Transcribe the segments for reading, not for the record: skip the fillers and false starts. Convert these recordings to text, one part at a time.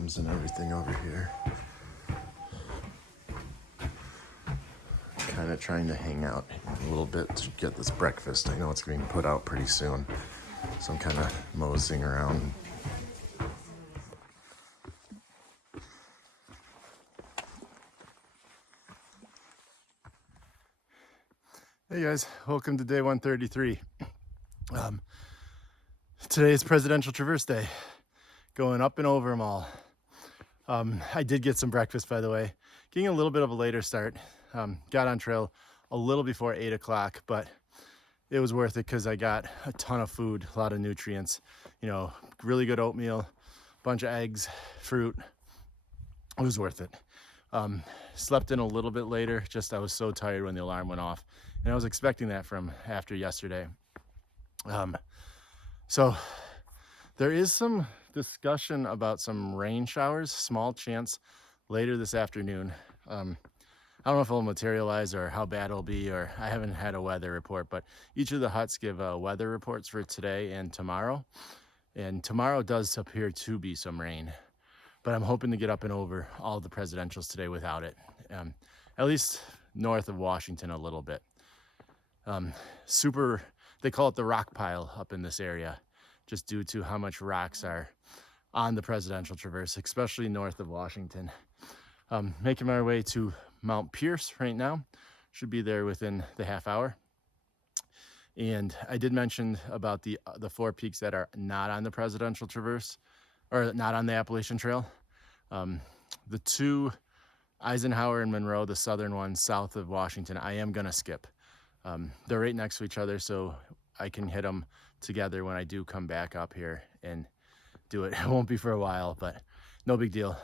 dorms and everything over here. Kind of trying to hang out a little bit to get this breakfast. I know it's being put out pretty soon, so I'm kind of moseying around. Hey guys, welcome to day 133. Today is Presidential Traverse Day, going up and over them all. I did get some breakfast, by the way, getting a little bit of a later start. Got on trail a little before 8 o'clock, but it was worth it because I got a ton of food, a lot of nutrients, you know, really good oatmeal, bunch of eggs, fruit. It was worth it. Slept in a little bit later, just I was so tired when the alarm went off, and I was expecting that from after yesterday. So there is some discussion about some rain showers, small chance later this afternoon. I don't know if it'll materialize or how bad it'll be, or I haven't had a weather report, but each of the huts give weather reports for today and tomorrow. And tomorrow does appear to be some rain, but I'm hoping to get up and over all the presidentials today without it. At least north of Washington a little bit. They call it the rock pile up in this area, just due to how much rocks are on the Presidential Traverse, especially north of Washington. Making my way to Mount Pierce right now. Should be there within the half hour. And I did mention about the 4 peaks that are not on the Presidential Traverse, or not on the Appalachian Trail. The 2, Eisenhower and Monroe, the southern ones south of Washington, I am gonna skip. They're right next to each other, so I can hit them together when I do come back up here and do it. It won't be for a while, but no big deal.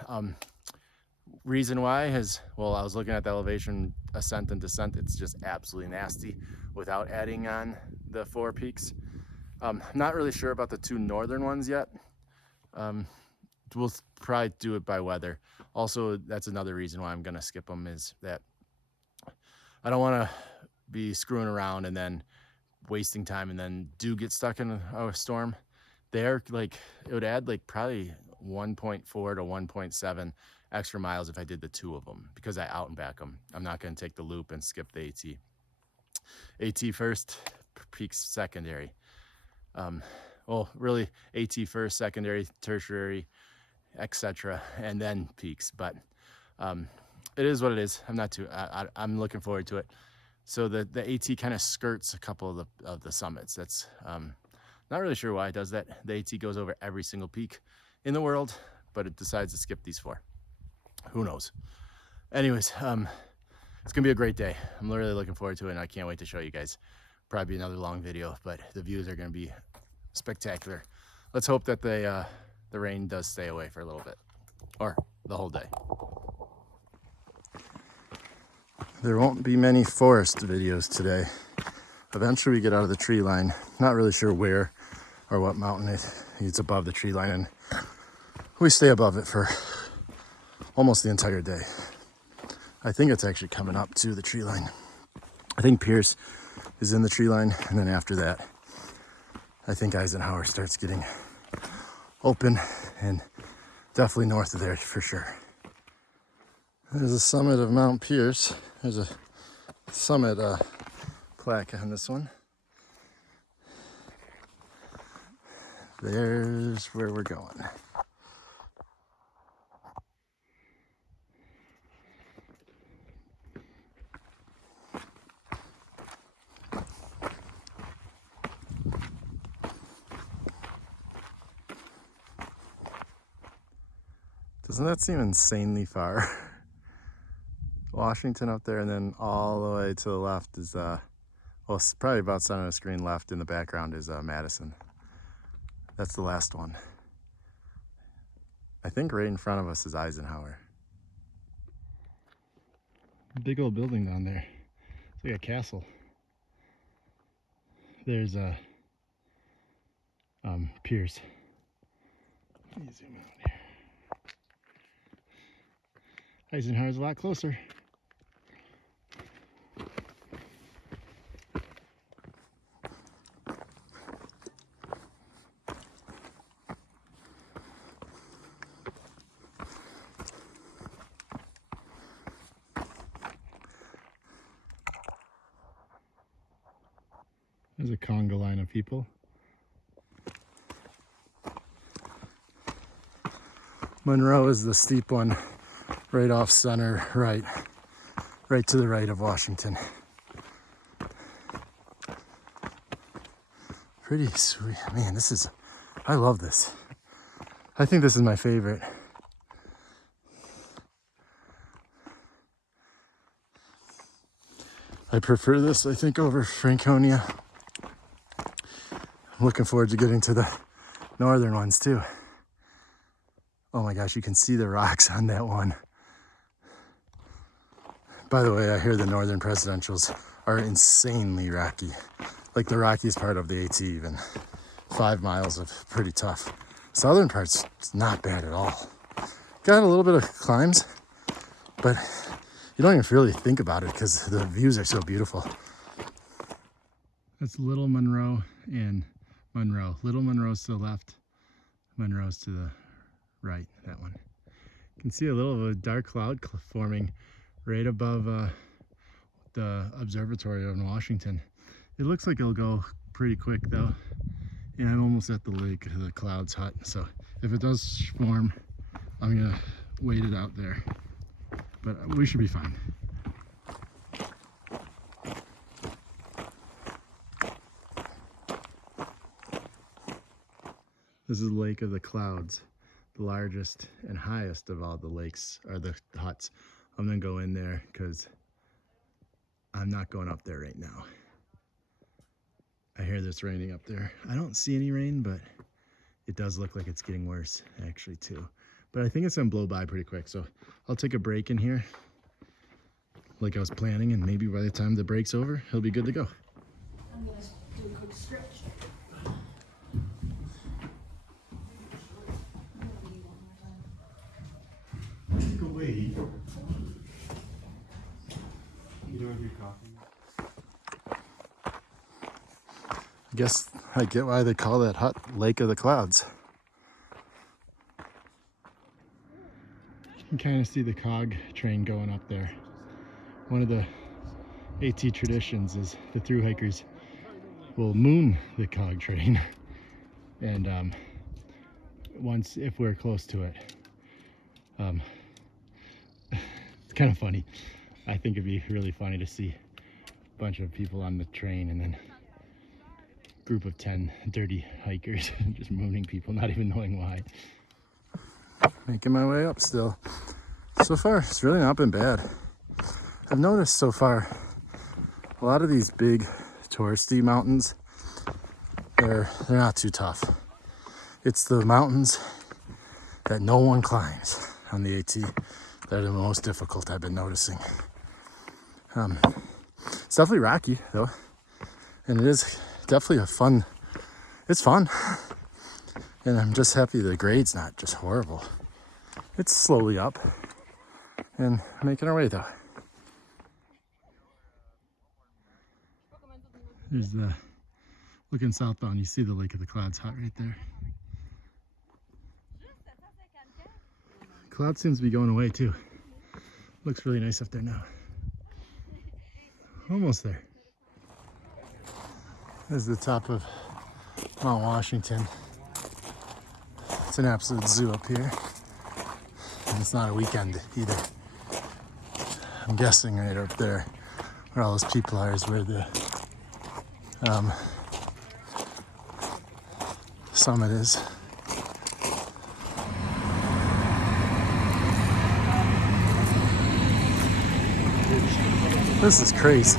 Reason why is, well, I was looking at the elevation ascent and descent. It's just absolutely nasty without adding on the 4 peaks. Not really sure about the 2 northern ones yet. We'll probably do it by weather. Also, that's another reason why I'm gonna skip them, is that I don't wanna be screwing around and then wasting time and then do get stuck in a storm. They're like, it would add like probably 1.4 to 1.7 extra miles if I did the 2 of them, because I out and back them. I'm not going to take the loop and skip the AT. AT first, peaks secondary. Well, really AT first, secondary, tertiary, etc., and then peaks. But it is what it is. I'm looking forward to it. So the AT kind of skirts a couple of the summits. That's not really sure why it does that. The AT goes over every single peak in the world, but it decides to skip these 4. Who knows? Anyways, it's gonna be a great day. I'm really looking forward to it, and I can't wait to show you guys. Probably another long video, but the views are gonna be spectacular. Let's hope that the rain does stay away for a little bit, or the whole day. There won't be many forest videos today. Eventually we get out of the tree line. Not really sure where or what mountain it's above the tree line, and we stay above it for almost the entire day. I think it's actually coming up to the tree line. I think Pierce is in the tree line, and then after that, I think Eisenhower starts getting open, and definitely north of there for sure. There's the summit of Mount Pierce. There's a summit plaque on this one. There's where we're going. Doesn't that seem insanely far? Washington up there, and then all the way to the left is, well, it's probably about center of the screen left in the background is Madison. That's the last one. I think right in front of us is Eisenhower. Big old building down there. It's like a castle. There's Pierce. Let me zoom out here. Eisenhower's a lot closer. There's a conga line of people. Monroe is the steep one right off center, right to the right of Washington. Pretty sweet. Man, I love this. I think this is my favorite. I prefer this, I think, over Franconia. I'm looking forward to getting to the northern ones too. Oh my gosh, you can see the rocks on that one. By the way, I hear the northern presidentials are insanely rocky. Like the rockiest part of the AT even. 5 miles of pretty tough. Southern part's not bad at all. Got a little bit of climbs, but you don't even really think about it because the views are so beautiful. That's Little Monroe and Monroe. Little Monroe's to the left, Monroe's to the right, that one. You can see a little of a dark cloud forming right above the observatory in Washington. It looks like it'll go pretty quick though. And I'm almost at the lake, the cloud's hot. So if it does form, I'm gonna wait it out there. But we should be fine. This is the Lake of the Clouds. The largest and highest of all the lakes are the huts. I'm gonna go in there because I'm not going up there right now. I hear it's raining up there. I don't see any rain, but it does look like it's getting worse actually too. But I think it's gonna blow by pretty quick. So I'll take a break in here like I was planning, and maybe by the time the break's over, he'll be good to go. I'm gonna do a quick stretch. Take a wait. You don't have your coffee? I guess I get why they call that hut Lake of the Clouds. You can kind of see the cog train going up there. One of the AT traditions is the thru hikers will moon the cog train. And once, if we're close to it, it's kind of funny. I think it'd be really funny to see a bunch of people on the train and then group of 10 dirty hikers just mooning people, not even knowing why. Making my way up still. So far, it's really not been bad. I've noticed so far, a lot of these big touristy mountains, they're not too tough. It's the mountains that no one climbs on the AT that are the most difficult, I've been noticing. It's definitely rocky though, and it is definitely it's fun. And I'm just happy the grade's not just horrible. It's slowly up and making our way though. There's the, looking southbound, you see the Lake of the Clouds hut right there. Cloud seems to be going away too. Looks really nice up there now. Almost there. This is the top of Mount Washington. It's an absolute zoo up here. And it's not a weekend either. I'm guessing right up there where all those people are is where the summit is. This is crazy.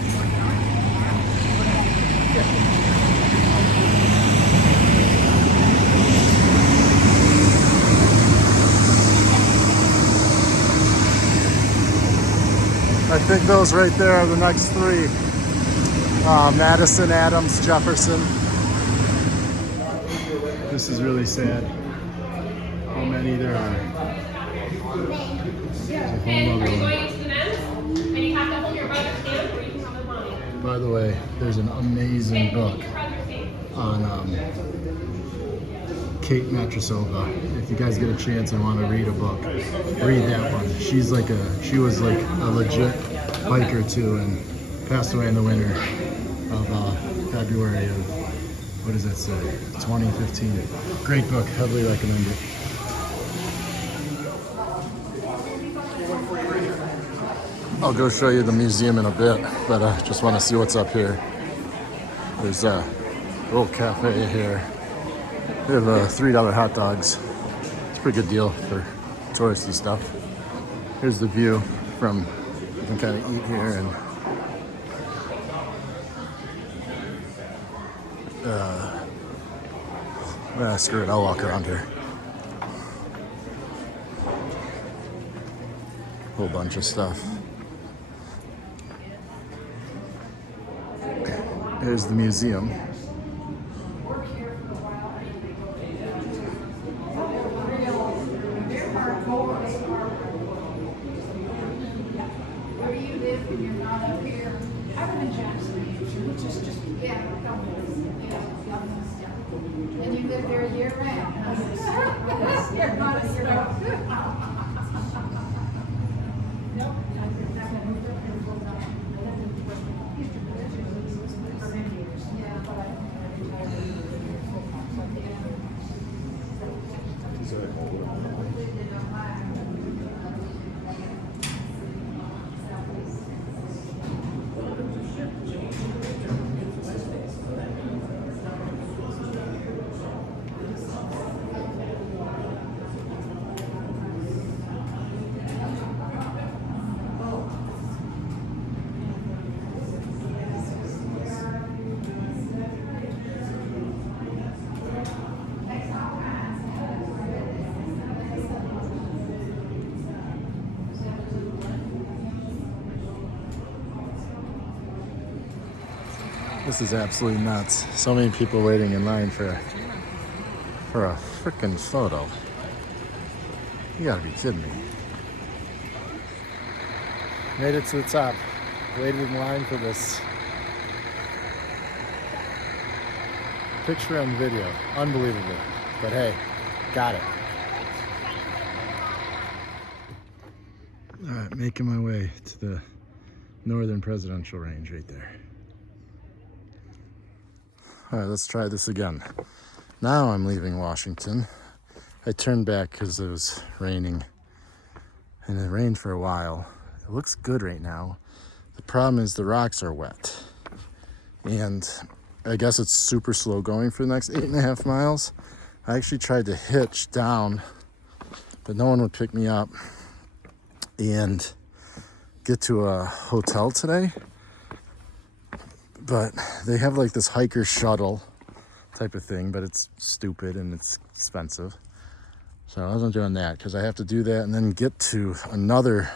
I think those right there are the next three. Madison, Adams, Jefferson. This is really sad. How many there are. And are you going into the men's? And you have to hold your brother's hand, or you can have a mine. By the way, there's an amazing book on Kate Matrasova. If you guys get a chance and want to read a book, read that one. She was like a legit biker too, and passed away in the winter. of February of, what does that say, 2015. Great book, heavily recommend it. I'll go show you the museum in a bit, but I just want to see what's up here. There's a little cafe here. They have $3 hot dogs. It's a pretty good deal for touristy stuff. Here's the view from, you can kind of eat here and screw it, I'll walk around here. Whole bunch of stuff. Here's the museum. Where do you live when you're not up here? I live in Jackson, New Hampshire, which is just, yeah, and you live there year round. You're not a Nope. This is absolutely nuts. So many people waiting in line for a freaking photo. You gotta be kidding me. Made it to the top. Waited in line for this. Picture and video. Unbelievable. But hey, got it. Alright, making my way to the northern presidential range right there. All right, let's try this again. Now I'm leaving Washington. I turned back because it was raining, and it rained for a while. It looks good right now. The problem is the rocks are wet, and I guess it's super slow going for the next 8.5 miles. I actually tried to hitch down, but no one would pick me up and get to a hotel today. But they have like this hiker shuttle type of thing, but it's stupid and it's expensive. So I wasn't doing that because I have to do that and then get to another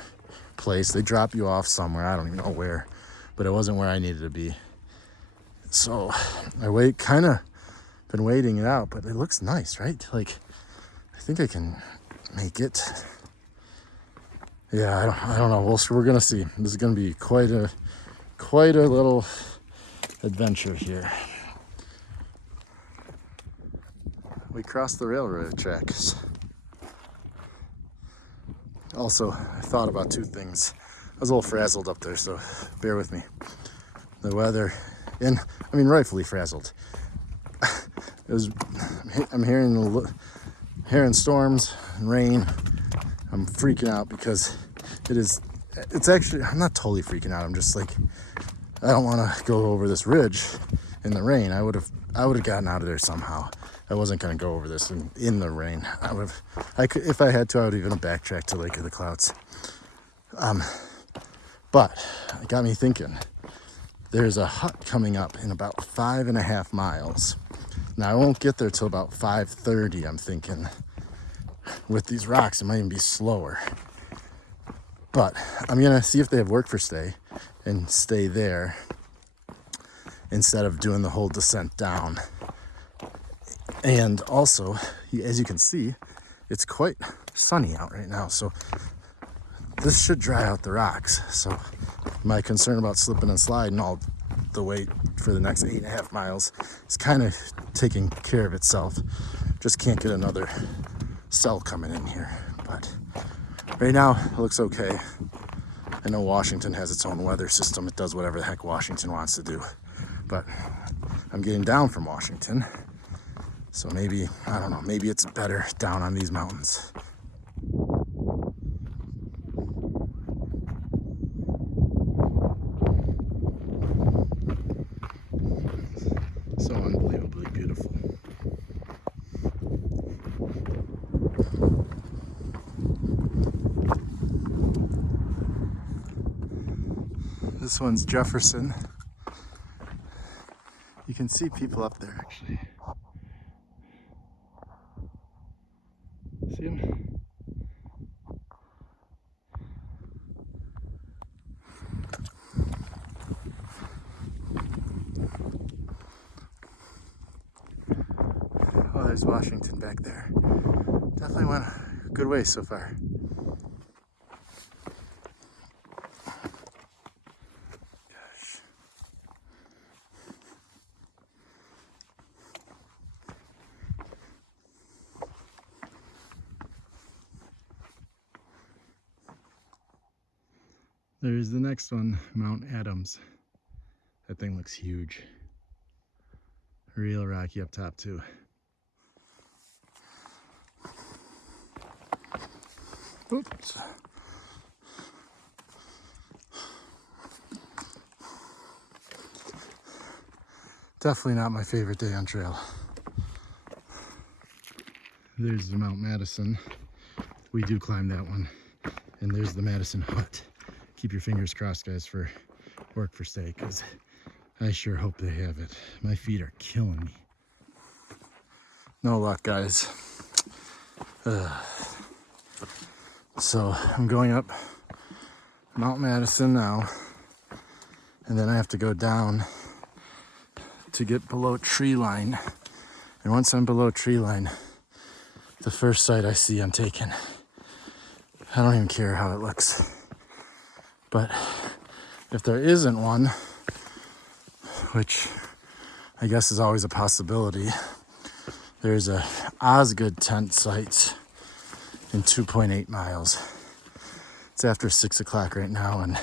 place. They drop you off somewhere. I don't even know where, but it wasn't where I needed to be. So I kind of been waiting it out, but it looks nice, right? Like, I think I can make it. Yeah, I don't know. We're gonna see. This is gonna be quite a little adventure here. We crossed the railroad tracks. Also, I thought about two things. I was a little frazzled up there, so bear with me. The weather, and I mean rightfully frazzled. I'm hearing storms and rain. I'm freaking out because it's actually, I'm not totally freaking out. I'm just like, I don't want to go over this ridge in the rain. I would have gotten out of there somehow. I wasn't going to go over this in the rain. I could, if I had to, I would even have backtracked to Lake of the Clouds. But it got me thinking. There's a hut coming up in about 5.5 miles. Now I won't get there till about 5:30, I'm thinking. With these rocks, it might even be slower. But I'm gonna see if they have work for stay and stay there instead of doing the whole descent down. And also, as you can see, it's quite sunny out right now, so this should dry out the rocks. So my concern about slipping and sliding all the way for the next 8.5 miles is kind of taking care of itself. Just can't get another cell coming in here. But right now, it looks okay. I know Washington has its own weather system. It does whatever the heck Washington wants to do. but I'm getting down from Washington. So maybe, I don't know, maybe it's better down on these mountains. So unbelievably beautiful. This one's Jefferson. You can see people up there actually. See them? Oh, there's Washington back there. Definitely went a good way so far. Gosh. There's the next one, Mount Adams. That thing looks huge. Real rocky up top too. Oops. Definitely not my favorite day on trail. There's the Mount Madison. We do climb that one. And there's the Madison Hut. Keep your fingers crossed, guys, for work for stay, because I sure hope they have it. My feet are killing me. No luck, guys. So I'm going up Mount Madison now, and then I have to go down to get below tree line. And once I'm below tree line, the first site I see, I'm taking. I don't even care how it looks. But if there isn't one, which I guess is always a possibility, there's a Osgood tent site in 2.8 miles. It's after 6 o'clock right now, and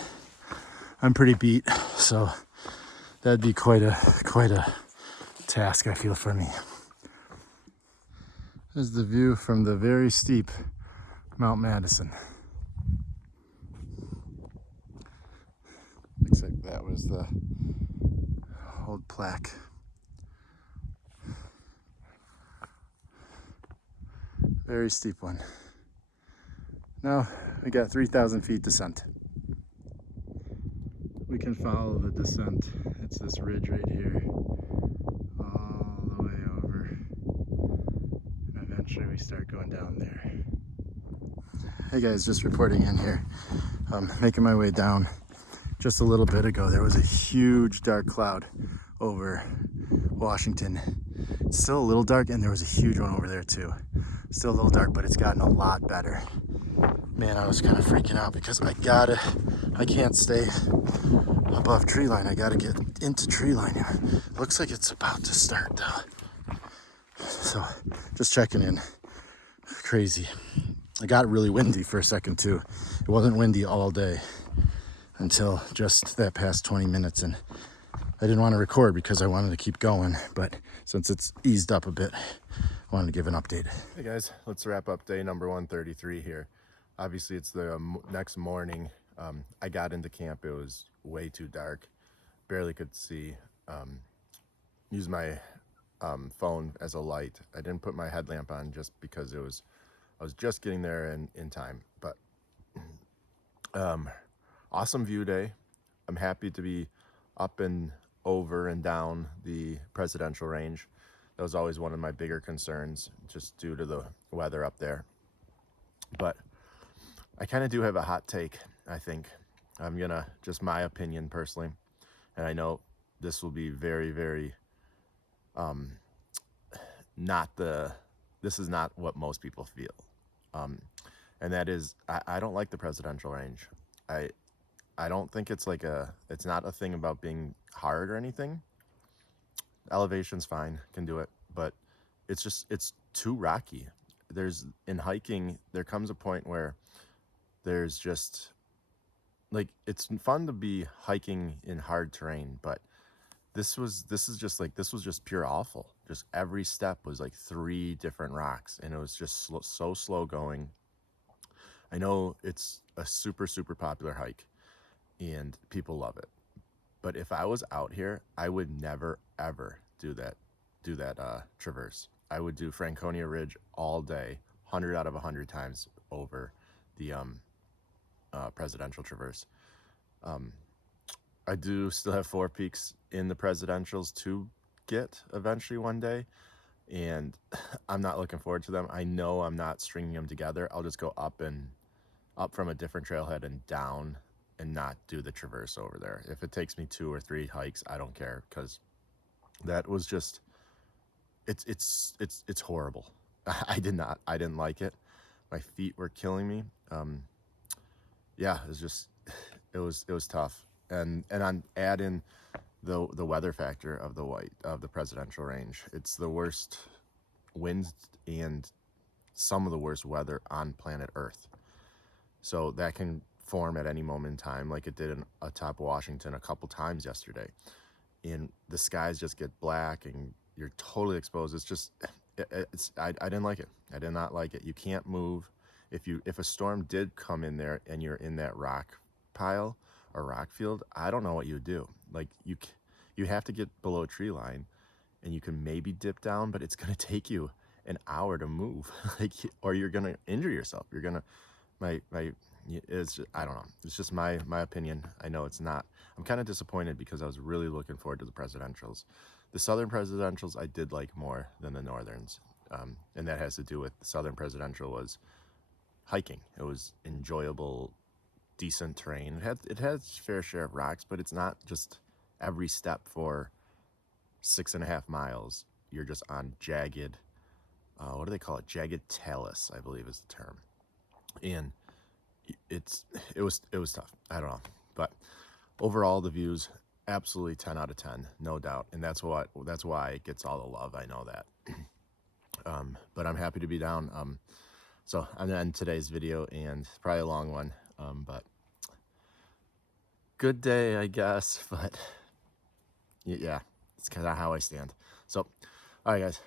I'm pretty beat, so that'd be quite a task, I feel, for me. There's the view from the very steep Mount Madison. Looks like that was the old plaque. Very steep one. Now we got 3,000 feet descent. We can follow the descent. It's this ridge right here, all the way over. And eventually we start going down there. Hey guys, just reporting in here. Making my way down. Just a little bit ago, there was a huge dark cloud over Washington. It's still a little dark, and there was a huge one over there too. Still a little dark, but it's gotten a lot better. Man, I was kind of freaking out because I can't stay above tree line. I gotta get into tree line here. Looks like it's about to start though. So, just checking in. Crazy. It got really windy for a second too. It wasn't windy all day until just that past 20 minutes, and I didn't want to record because I wanted to keep going, but since it's eased up a bit, I wanted to give an update. Hey guys, let's wrap up day number 133 here. Obviously it's the next morning. I got into camp, it was way too dark, barely could see. Used my phone as a light. I didn't put my headlamp on just because I was just getting there in time, but awesome view day. I'm happy to be up and over and down the presidential range. That was always one of my bigger concerns, just due to the weather up there. But I kind of do have a hot take, I think. I'm gonna, just my opinion personally, and I know this will be very, very, this is not what most people feel. And that is, I don't like the presidential range. I don't think it's it's not a thing about being hard or anything. Elevation's fine, can do it, but it's too rocky. In hiking, there comes a point where there's just, it's fun to be hiking in hard terrain, but this was just pure awful. Just every step was like 3 different rocks, and it was just so slow going. I know it's a super popular hike and people love it, but if I was out here, I would never ever do that traverse. I would do Franconia Ridge all day, 100 out of 100 times over the presidential traverse. I do still have 4 peaks in the presidentials to get eventually one day, and I'm not looking forward to them. I know I'm not stringing them together. I'll just go up from a different trailhead and down and not do the traverse over there. If it takes me 2 or 3 hikes, I don't care, because that was just, it's horrible. I didn't like it. My feet were killing me. Yeah, it was just, it was tough. And I'm adding the weather factor of the presidential range. It's the worst winds and some of the worst weather on planet Earth. So that can form at any moment in time, like it did in atop Washington a couple times yesterday. And the skies just get black and you're totally exposed. It's just, I didn't like it. I did not like it. You can't move. If a storm did come in there and you're in that rock pile or rock field, I don't know what you would do. Like you have to get below tree line, and you can maybe dip down, but it's gonna take you an hour to move, like, or you're gonna injure yourself. You're gonna, I don't know. It's just my opinion. I know it's not. I'm kind of disappointed because I was really looking forward to the presidentials. The southern presidentials I did like more than the northerns, and that has to do with the southern presidential was hiking. It was enjoyable, decent terrain. It has its fair share of rocks, but it's not just every step for 6.5 miles. You're just on jagged, what do they call it? Jagged talus, I believe is the term. And it was tough. I don't know, but overall the views absolutely 10 out of 10, no doubt. And that's why it gets all the love. I know that. But I'm happy to be down. So I'm gonna end today's video, and probably a long one, but good day, I guess. But yeah, it's kind of how I stand. So, all right, guys,